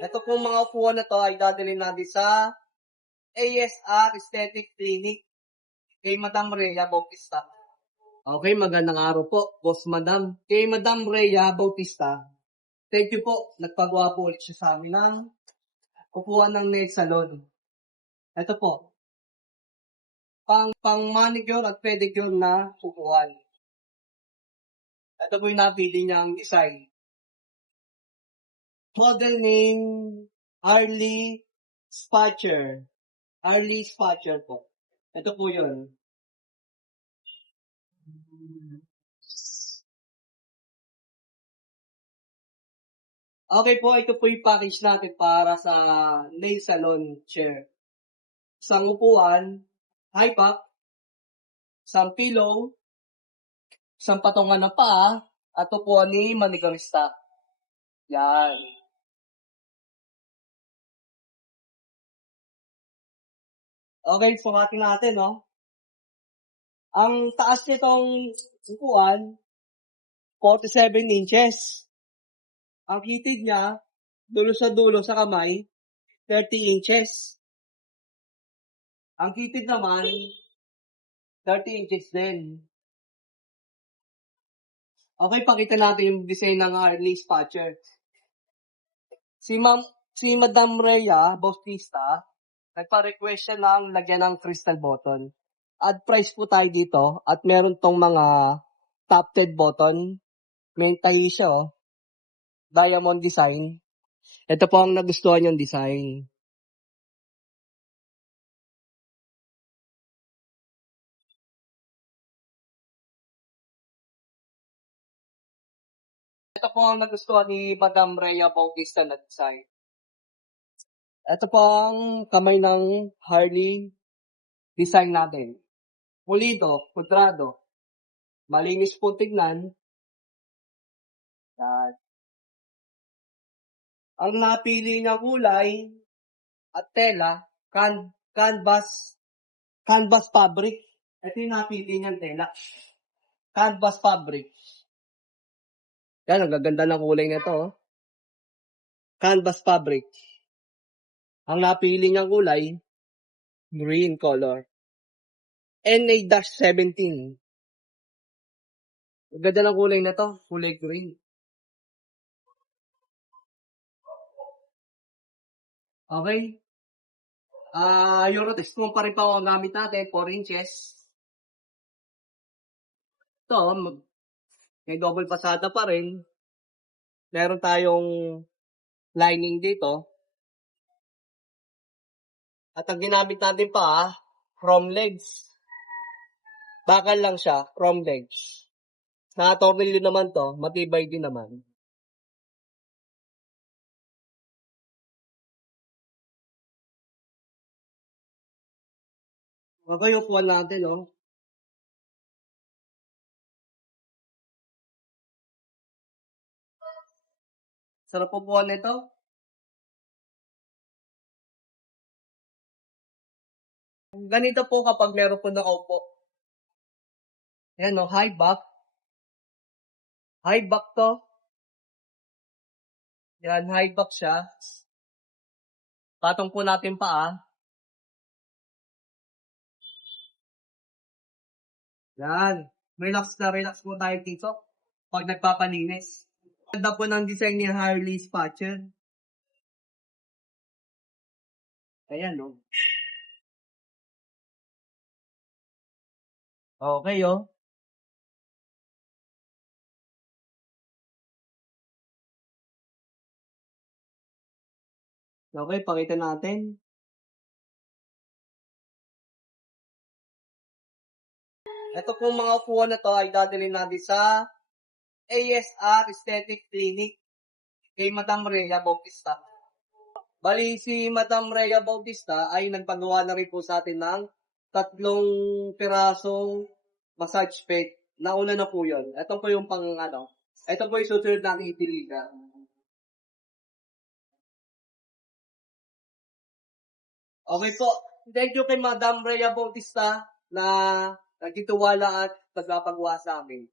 Ito pong mga upuan na to ay dadalhin natin sa ASR Aesthetic Clinic kay Madam Rhea Bautista. Okay, magandang araw po, Boss Madam. Kay Madam Rhea Bautista, thank you po. Nagpagawa po ulit siya sa amin ng upuan ng nail salon. Ito po, pang manicure at pedicure na upuan. Ito po yung napili niyang design. Model name, Arlie Spatcher. Arlie Spatcher po. Ito po yun. Okay po, ito po yung package natin para sa nail salon chair. Isang upuan, high back, isang pillow, isang patungan ng paa, at upuan ni manicurista. Yan. Okay, sukatin natin, no? Ang taas nitong upuan, 47 inches. Ang kitid niya, dulo sa kamay, 30 inches. Ang kitid naman, 30 inches din. Okay, pakita natin yung design ng Arlie Spatcher. Si Madam Rhea Bautista, nagpa-request siya ng lagyan ng crystal button. Add price po tayo dito at meron tong mga tufted button. May tayo siya, oh. Diamond design. Ito po ang nagustuhan yung design. Ito po ang nagustuhan ni Madam Rhea Bautista na design. Ito po ang kamay ng Harley design natin. Pulido, kudrado. Malinis po tignan. Yan. Ang napili niya kulay at tela, canvas fabric. Ito yung napili niyang tela. Canvas fabric. Yan, ang gaganda ng kulay nito, oh. Canvas fabric. Ang napili niyang kulay, green color. NA-17. Ang ganda ng kulay na to, kulay green. Okay. Eurotex kung pa rin pa ang gamit natin, 4 inches. Ito, may double pasada pa rin. Meron tayong lining dito. At ang ginamit natin pa, chrome legs. Bakal lang siya, chrome legs. Naka-tornilyo naman to, matibay din naman. Okay, upuan natin, oh. Sarap upuan nito. Ganito po kapag meron po nakaupo. Ayan, oh, high back. High back to. Yan, high back siya. Patong po natin paa. Yan. Relax na relax po tayo dito pag nagpapalinis. Ganda po ng design ni Harley Spatcher. Ayan, oh. Okay, oh. Okay, pakita natin. Ito pong mga upuan na to ay dadalhin natin sa ASR Aesthetic Clinic kay Madam Rhea Bautista. Bali, si Madam Rhea Bautista ay nagpagawa na rin po sa atin ng 3 pirasong massage pad. Nauna na po yun. Ito po yung ito po yung susunod natin itiligan. Okay po. Thank you kay Madam Rhea Bautista na nagtitiwala at nagpapagawa sa amin.